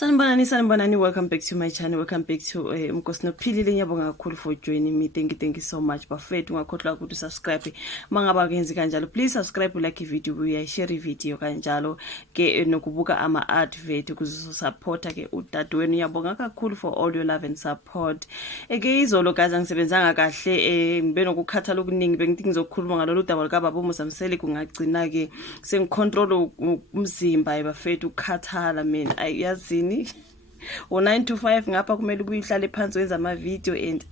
Sanibonani, welcome back to my channel, welcome back to Mkosinophilile. Ngiyabonga kakhulu for joining me. Thank you so much. Bafethu ungakhohlwa ukuthi subscribe. Mangaba kenzi kanjalo, please subscribe, like video, uyashare video kanjalo ke nokubuka ama advert ukuze supporta ke udade wenu. Ngiyabonga kakhulu for all your love and support. Ke izolo guys angisebenzanga kahle ngibe nokukhathala okuningi bengithi ngizokhuluma ngalolu daba lukababa Mseleku ngagcina ke sengicontrol umzimba bafethu ukukhathala mina ayazini o 9 to 5 ngapha kumele ubuyihlale phansi wenza ama video and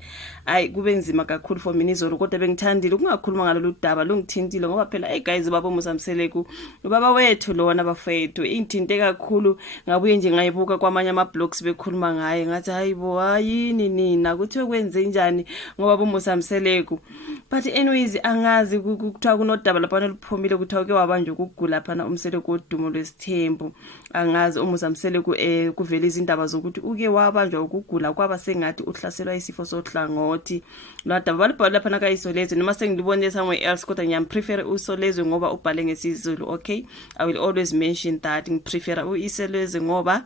kube nzima kakhulu for mina izolo kodwa bengithandile ukungakhuluma ngalolu daba lungithintile ngoba phela hey guys baba Mseleku ubaba wethu lona bafethu ingithinte kakhulu ngabuye nje ngayibuka kwamanye ama blogs bekhuluma ngaye ngathi hayibo hayini nina kuthiwe kwenze njani ngoba baba Mseleku but anyways angazi kuthiwa kunodaba lapha oluphumile kuthiwa ke wabanjwa ukugula phana uMseleku odumo lwesithembu angazi Mseleku kuvela izindaba zokuthi uke wabanjwa ukugula kwaba sengathi uhlaselwa isifo sohlangothi ladaba balibhala lapha nakayisolezwe noma sengilibone somewhere else kodwa ngiyamprefer usolezwe ngoba ubhale ngesizulu. Okay, I will always mention that ngiprefer uisolezwe ngoba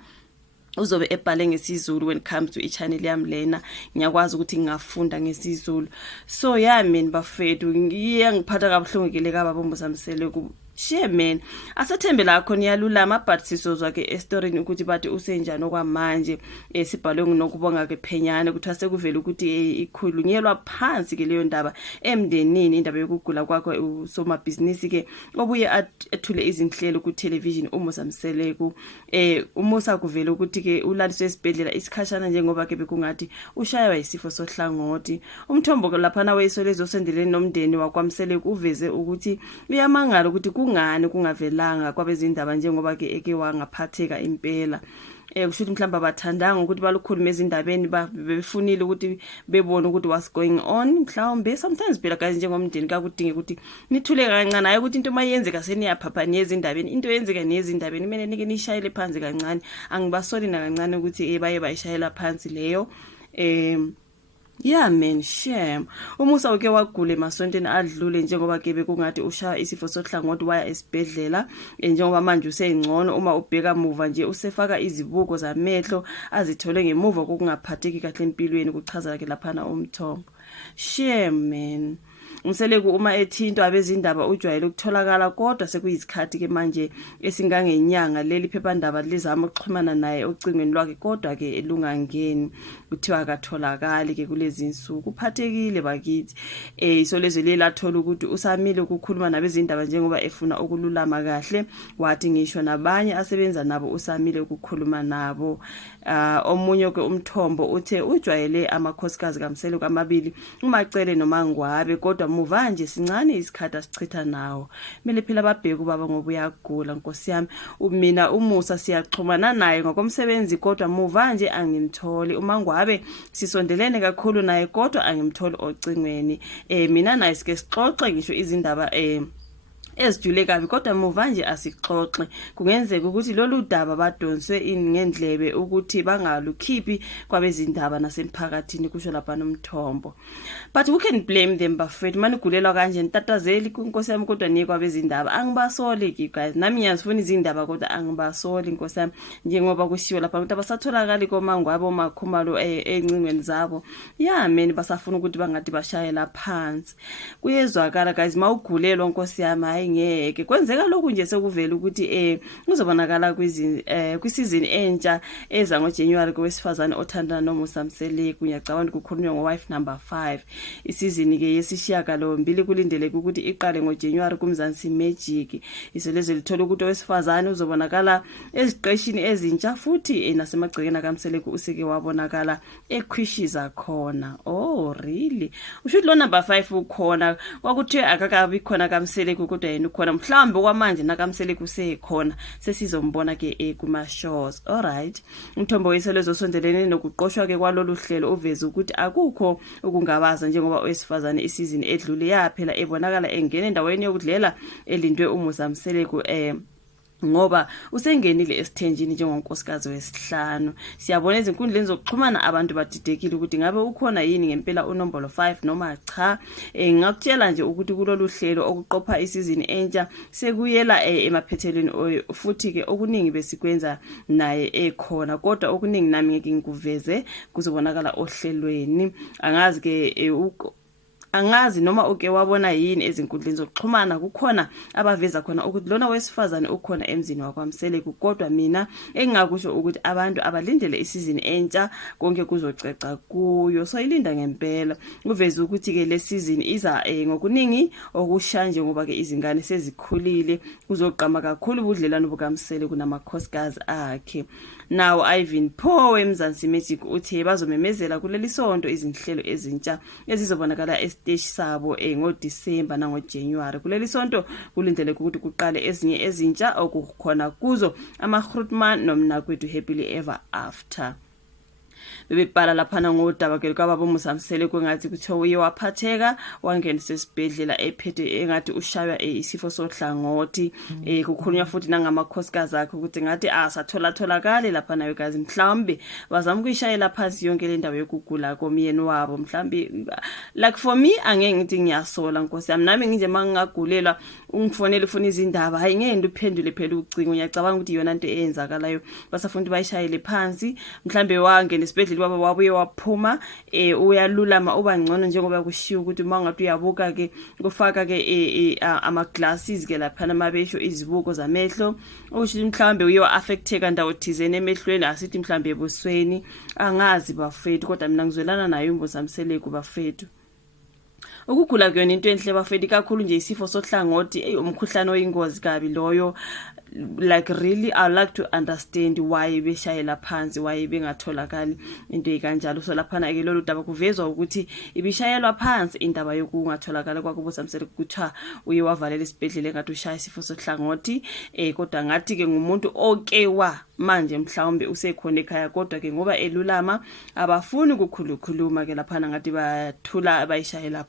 uzobe ebhale ngesizulu when it comes to ichannel yami lena ngiyakwazi ukuthi ngingafunda ngesizulu. So yeah man bafethu ngiyangiphatha kabuhlungu ke le kababa Mseleku. Share man asathembe lakho niyalulama but sizozwa ke estoryini ukuthi bathi usenjani okwamanje sibhalwe nginokubonga ke phenyane ukuthi asekuvela ukuthi ikhulunyelwa phansi ke leyo ndaba emndenini indaba yokugula kwakho usomabhizinisi ke obuye athule izinhlelo ku television Mseleku. uMusa kuvela ukuthi ke ulaliswe esbhedlela isikhashana njengoba ke bekungathi ushaywa isifo sohlangothi. Umthombo lapha na weyisolezo sendeleni nomndeni wakwamseleku uveze ukuthi uyamangala ukuthi kungani kungavelanga kwabezindaba njengoba ke eke wangaphatheka impela. Kushuthi mhlamba bathandanga ukuthi balukhulume ezindabeni befunile ukuthi bebone ukuthi what's going on mhlawumbe sometimes phela guys njengomndeni kakudinge ukuthi nithule kancane hayi ukuthi into mayenzeka seniyaphapha nezindabeni into yenzeka nezindabeni mina nike nishayele phansi kancane angibasoli na kancane ukuthi baye bayishayela phansi leyo. Yeah man, shame. uMusa uke wagula emasontweni adlule njengoba ke bekungathi ushaya isifo sohlangothi waya esbhedlela njengoba manje usengcono uma ubheka muva nje usefaka izibuko zamehlo azithole ngemuva kokungaphatheki kahle empilweni kuchaza ke laphana umthombo. Shame man. Mseleku uma ethinto abezindaba ujwayele ukutholakala kodwa sekuyisikhathi ke manje esingangenyanga leli phephandaba lizama ukuxhumana naye ocingweni lwakhe kodwa ke elungangeni kuthiwa akatholakali ke kulezi insuku uphathekile bakithi. Isolezwe lelathola ukuthi usamile ukukhuluma nabezindaba njengoba efuna ukululama kahle wathi ngisho nabanye asebenza nabo usamile ukukhuluma nabo. Omunye ke umthombo uthe ujwayele amakhosikazi kaMseleku amabili umacele nomangwabe kodwa muva nje sincane isikhathi asichitha nawo mele phela babheke ubaba ngoba uyagula nkosi yami mina uMusa siyaxhumana naye ngokomsebenzi kodwa muva nje angimtholi umangwabe sisondelene kakhulu naye kodwa angimtholi ocingweni. Mina naye sike sixoxe ngisho izindaba ezijule kabi kodwa muva nje asixoxe kungenzeka ukuthi lolu daba badonswe ngendlebe ukuthi bangalukhiphi kwabezindaba nasemphakathini kusho lapha nomthombo. But who can blame them bafethu manigulelwa kanje ntatazeli inkosi yami kodwa niye kwabezindaba angibasoli ke guys nami ngiyazifuna izindaba kodwa angibasoli inkosi yami njengoba kushiwo lapha ukuthi abasatholakali komangwabo makhumalo encingweni zabo. Yeah man basafuna ukuthi bangathi bashayela phansi kuyezwakala guys mawugulelwa inkosi yami ngeke kwenzeka lokhu nje sekuvela ukuthi uzobonakala kwisizini entsha eza ngoJanuary kowesifazane othandana noMseleku ngiyacabanga ukukhulunywa ngowife number 5 isizini ke yesishiyaka lo mbili kulindeleke ukuthi iqale ngoJanuary kumzansi magic. Iseleze lithola ukuthi owesifazane uzobonakala eziqeshini ezintsha futhi nasemagcekeni kaMseleku useke wabonakala ekhwishiza khona. Oh really ushuthi lo number 5 ukhona kwakuthi akakabi khona kaMseleku kodwa yena ukhona mhlawumbe kwamanje nakaMseleku usekhona sesizombona ke kuma shows. Alright, umthombo weselezwe sondelene nokuqoshwa ke kwalolu hlelo uveze ukuthi akukho ukungabaza njengoba owesifazane isizini edlule yaphela ebonakala engene endaweni yokudlela elindwe uMseleku ngoba usengenile esithenjini njengonkosikazi wesihlanu. Siyabona ezinkundleni zokuxhumana abantu badidekile ukuthi ngabe ukhona yini ngempela unombolo 5 noma cha. Ngakutshela nje ukuthi kulolu hlelo okuqopha isizini entsha sekuyela emaphethelweni futhi ke okuningi besikwenza naye ekhona, kodwa okuningi nami ngeke ngikuveze kuzobonakala ohlelweni. Angazi noma uke wabona yini ezinkundleni zokuxhumana kukhona abaveza khona ukuthi lona wesifazane ukhona emzini wakwaMseleku, kodwa mina engingakusho ukuthi abantu abalindele isizini entsha konke kuzoceca kuyo. So ilinda ngempela uveze ukuthi ke le season iza ngokuningi okushanje ngoba ke izingane sezikhulile, kuzoqhama kakhulu ubudlelwano bukaMseleku namakhosikazi akhe. Now Ivan Pho eMzansi Magic uthi bazomemezela kuleli sonto izinhlelo ezintsha ezizobonakala esiteshi sabo ngoDisemba nangoJanuary. Kuleli sonto kulindele ukuthi kuqale ezinye ezintsha okukhona kuzo amaGrootman nomnakwethu Happily Ever After. Bebebhala laphana ngodaba ke kukababa uMseleku engathi kuthiwa uye waphatheka wangenisa esbhedlela ephethe engathi ushaywa isifo sohlangothi. Kukhulunywa futhi nangamakhosikazi akhe ukuthi ngathi asathola laphana yogazi, mhlawumbe bazama ukuyishayela phansi yonke le ndawo yokugula komyeni wabo. Mhlawumbe like for me angeke ngithi ngiyasola Nkosi yami, nami nginje mangingagulelwa ungifonela ufuna izindaba hayi ngeke ndiphendule phela ucingo. Ngiyacabanga ukuthi iyona into eyenzakalayo, basafuna bayishayele phansi. Mhlawumbe wangena esbhedlela wabuye waphuma uyalulama uba ngcono njengoba kushiwo ukuthi mangathi uyabuka ke kufaka ke ama glasses ke lapha namabesho izibuko zamehlo, ukuthi mhlawumbe uye affecteka ndawo thizene emehlweni, asithi mhlawumbe ebusweni, angazi bafethu, kodwa mina ngizwelana naye uMseleku bafethu. Ukugula kuyona into enhle bafethu, kakhulu nje isifo sohlangothi umkhuhlane oyingozi kabi loyo. Like really I like to understand why beshayela phansi, why bengatholakali into ekanjalo. So laphana ke lolu daba kuvezwa ukuthi ibishayelwa phansi indaba yokungatholakala kwakubuSamseleku kuthiwa uye wavalelwa esbhedlela engathi ushaya isifo sohlangothi. Kodwa ngathi ke ngumuntu okewa manje mhlawumbe usekhona ekhaya, kodwa ke ngoba elulama abafuni ukukhuluma ke laphana ngathi bathula abayishayela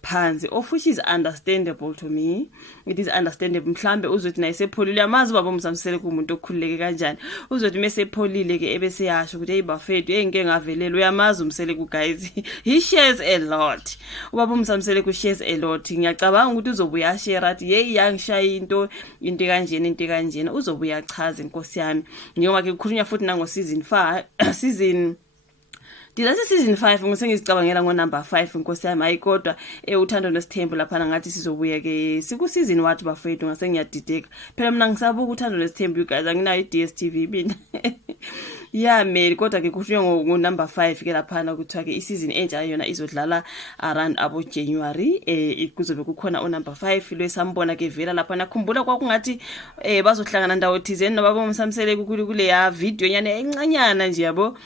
phansi, of which is understandable to me. It is understandable. Mhlambe uzothi naye sepholile, amazi baba uMseleku umuntu okhululeke kanjani, uzothi mesepholile ke ebese yasho ukuthi hey bafethu ngeke ngavelelwa. Uyamazi uMseleku guys, he shares a lot. Ubaba uMseleku shares a lot. Ngiyacabanga ukuthi uzobuya share athi hey yangishaya into kanjena uzobuya chaza Nkosi yami, njengoba ke kukhulunywa futhi nango season 5 season 5 ngisengizicabangela number 5 Nkosi yami. Hayi kodwa uthando nesithembu laphana ngathi sizobuya ke siku season wathi bafethu, ngase ngiyadideka phela mina ngisabuka uthando nesithembu you guys, anginayo iDStv mina yeah man. Kodwa ke kuhluywe number 5 ke laphana kuthiwa ke isizini entsha yona izodlala around abo January. Kuzobe kukhona number 5 lwesambona ke vela laphana. Khumbula kwakungathi bazohlangana ndawo thizeni nobaba uMseleku kule ya video nyane encanyana nje yabo.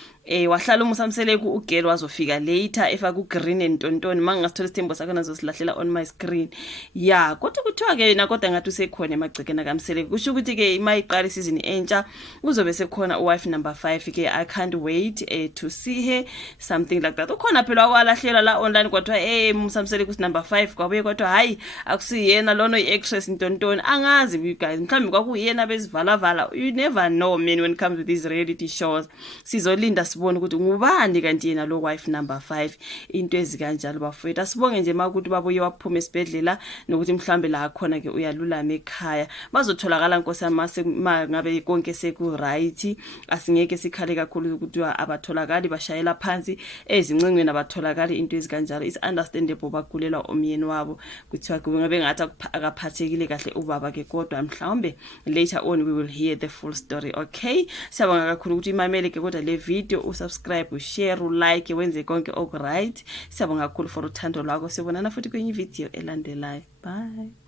Wahlala uMseleku ugel wazofika later efaka ugreen entontoni, mangasithola isithembu sakhe nazosilahlela on my screen. Yeah, kodwa kuthiwa ke kodwa ngathi usekhona emagcekena kaMseleku, kusho ukuthi ke mayiqala isizini entsha uzobe sekhona uwife number 5 ke. I can't wait to see her, something like that. Ukhona phela wakwalahlela la online kwathiwa uMseleku number 5 kwabuye kwathiwa hayi akusiyena lona iactress intontoni, angazi you guys, mhlawumbe kwakuyena bezivala. You never know man when it comes to these reality shows. Sizolinda sibone ukuthi ngubani kanti yena lo wife number 5, into ezikanjalo bafethu. Asibonge nje makuthi babuye waphuma esibhedlela nokuthi mhlambe la khona ke uyalulama ekhaya, bazotholakala Nkosi yami ngabe konke seku right. Asingeke sikhale kakhulu ukuthi abatholakali bashayela phansi ezincengweni, abatholakali into ezikanjalo. Is understandable bagulelwa omyeni wabo, kuthiwa ngabe ngathi akaphathekile kahle ubaba ke, kodwa mhlawumbe later on we will hear the full story. Okay, siyabonga kakhulu ukuthi imamele ke, kodwa le video usubscribe, ushare, ulike, wenze konke ok right. Siyabonga kakhulu for uthando lwakho. Sibonana futhi kwenye video elandelayo. Bye.